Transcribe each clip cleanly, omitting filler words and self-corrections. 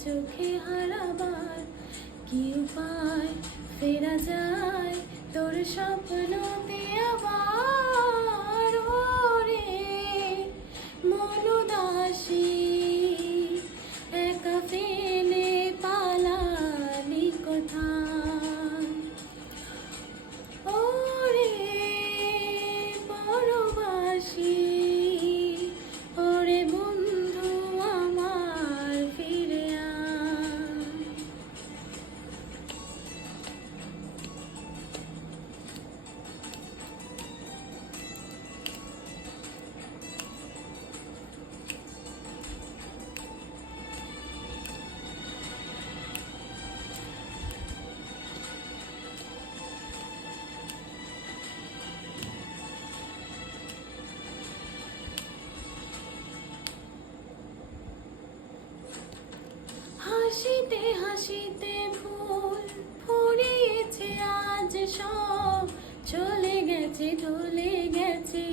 চোখে হারাবার কি উপায় ফেরা যায় তোর স্বপ্নতে আবার ওরে মন উদাসী একা ফেলে পালালি কোথায় ওরে পরবাসী ওরে বন্ধু আমার ফিরে আয়। হাসিতে হাসিতে ফুল ফুরিয়েছে আজ সব চলে গেছে ঢলে গেছে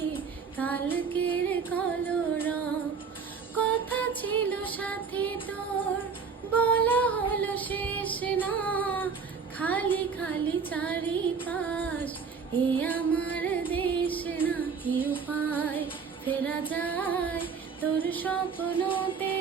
কালকের কলরব কথা ছিল সাথে তোর বলা হলো শেষ না খালি খালি চারিপাশ এ আমার দেশ না কি উপায় ফেরা যায় তোর স্বপ্নতে